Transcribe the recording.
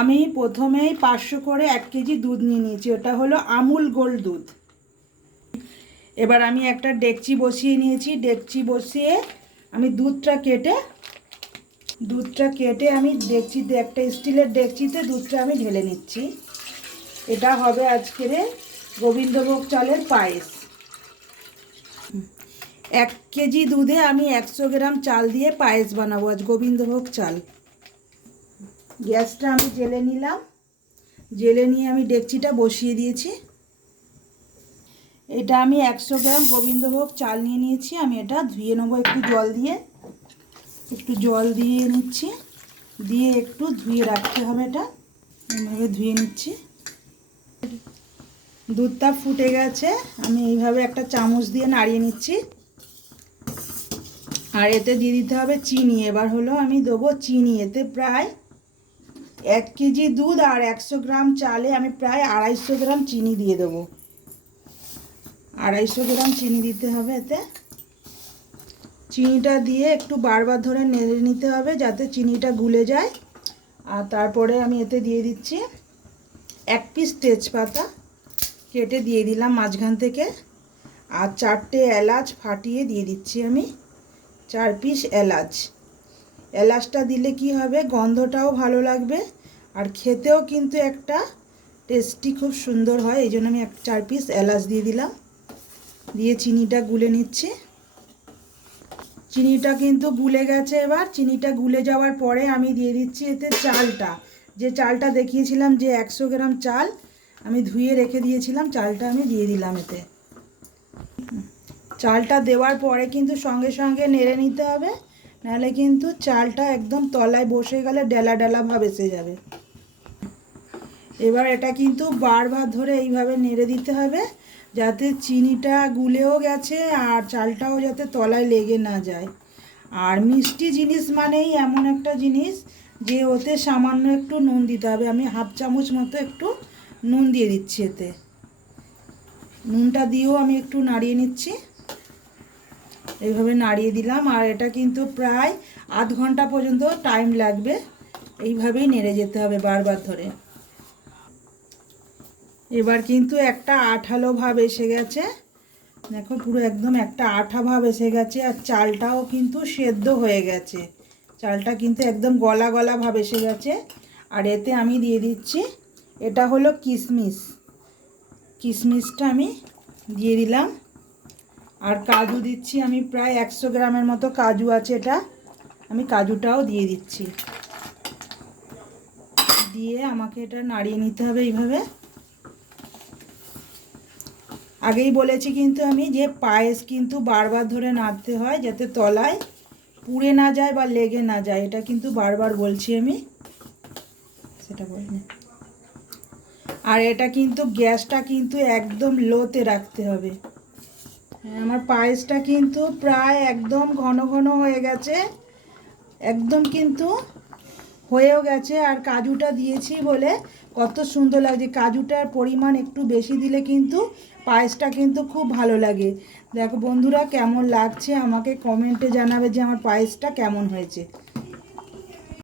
আমি প্রথমেই 500 করে 1 কেজি দুধ নিয়ে নিয়েছি। ওটা হলো আমুল গোল্ড দুধ। এবার আমি একটা ডেকচি বসিয়ে নিয়েছি। ডেকচি বসিয়ে আমি দুধটা কেটে আমি ডেকচিতে, একটা স্টিলের ডেকচিতে দুধটা আমি ঢেলে নিচ্ছি। এটা হবে আজকের গোবিন্দভোগ চালের পায়েস। 1 কেজি দুধে আমি 100 গ্রাম চাল দিয়ে পায়েস বানাবো আজ, গোবিন্দভোগ চাল। গ্যাসটা আমি জেলে নিলাম। জেলে নিয়ে আমি ডেকচিটা বসিয়ে দিয়েছি। এটা আমি 100 গ্রাম গোবিন্দভোগ চাল নিয়ে নিয়েছি। আমি এটা ধুয়ে নেবো একটু জল দিয়ে নিচ্ছি। দিয়ে একটু ধুয়ে রাখতে হবে। এটা এইভাবে ধুয়ে নিচ্ছি। দুধটা ফুটে গেছে। আমি এইভাবে একটা চামচ দিয়ে নাড়িয়ে নিচ্ছি। আর এতে দিয়ে দিতে হবে চিনি। এবার হলো আমি দেবো চিনি। এতে প্রায় 1 কেজি দুধ আর 100 গ্রাম চালে আমি প্রায় 250 গ্রাম চিনি দিয়ে দেবো। 250 গ্রাম চিনি দিতে হবে এতে। চিনিটা দিয়ে একটু বারবার ধরে নেড়ে নিতে হবে যাতে চিনিটা গুলে যায়। আর তারপরে আমি এতে দিয়ে দিচ্ছি 1 পিস তেজপাতা কেটে দিয়ে দিলাম মাঝখান থেকে। আর 4টে এলাচ ফাটিয়ে দিয়ে দিচ্ছি আমি। 4 পিস এলাচ। এলাচটা দিলে কি হবে, গন্ধটাও ভালো লাগবে আর খেতেও কিন্তু একটা টেস্টি খুব সুন্দর হয়। এই জন্য আমি 4 পিস এলাচ দিয়ে দিলাম। দিয়ে চিনিটা গুলে নিচ্ছি। চিনিটা কিন্তু গুলে গেছে। এবার চিনিটা গুলে যাওয়ার পরে আমি দিয়ে দিচ্ছি এতে চালটা। যে চালটা দেখিয়েছিলাম, যে 100 গ্রাম চাল আমি ধুয়ে রেখে দিয়েছিলাম, চালটা আমি দিয়ে দিলাম এতে। চালটা দেওয়ার পরে কিন্তু সঙ্গে সঙ্গে নেড়ে নিতে হবে, নাহলে কিন্তু চালটা একদম তলায় বসে গেলে ডেলা ডেলা ভাব এসে যাবে। এবার এটা কিন্তু বারবার ধরে এইভাবে নেড়ে দিতে হবে যাতে চিনিটা গুলেও গেছে আর চালটাও যাতে তলায় লেগে না যায়। আর মিষ্টি জিনিস মানেই এমন একটা জিনিস যে ওতে সামান্য একটু নুন দিতে হবে। আমি হাফ চামচ মতো একটু নুন দিয়ে দিচ্ছি এতে। নুনটা দিয়েও আমি একটু নাড়িয়ে নিচ্ছি। এইভাবে নাড়িয়ে দিলাম। আর এটা কিন্তু প্রায় আধ ঘন্টা পর্যন্ত টাইম লাগবে। এইভাবেই নেড়ে যেতে হবে বারবার ধরে। এবার কিন্তু একটা আঠালো ভাব এসে গেছে। দেখো পুরো একদম একটা আঠা ভাব এসে গেছে। আর চালটাও কিন্তু সেদ্ধ হয়ে গেছে। চালটা কিন্তু একদম গলা গলা ভাব এসে গেছে। আর এতে আমি দিয়ে দিচ্ছি, এটা হলো কিশমিশ। কিশমিশটা আমি দিয়ে দিলাম। আর কাজু দিচ্ছি আমি প্রায় 100 গ্রামের মতো কাজু আছে, এটা আমি কাজুটাও দিয়ে দিচ্ছি। দিয়ে আমাকে এটা নাড়িয়ে নিতে হবে এইভাবে। আগেই বলেছি কিন্তু আমি যে পায়েস কিন্তু বারবার ধরে নাড়তে হয় যাতে তলায় পুড়ে না যায় বা লেগে না যায়। এটা কিন্তু বারবার বলছি আমি, সেটা বলিনি। আর এটা কিন্তু গ্যাসটা কিন্তু একদম লোতে রাখতে হবে। আমার পায়েসটা কিন্তু প্রায় একদম ঘন ঘন হয়ে গেছে, একদম কিন্তু হয়েও গেছে। আর কাজুটা দিয়েছি বলে কত সুন্দর লাগছে। কাজুটার পরিমাণ একটু বেশি দিলে কিন্তু পায়েসটা কিন্তু খুব ভালো লাগে। দেখো বন্ধুরা, কেমন লাগছে আমাকে কমেন্টে জানাবে যে আমার পায়েসটা কেমন হয়েছে।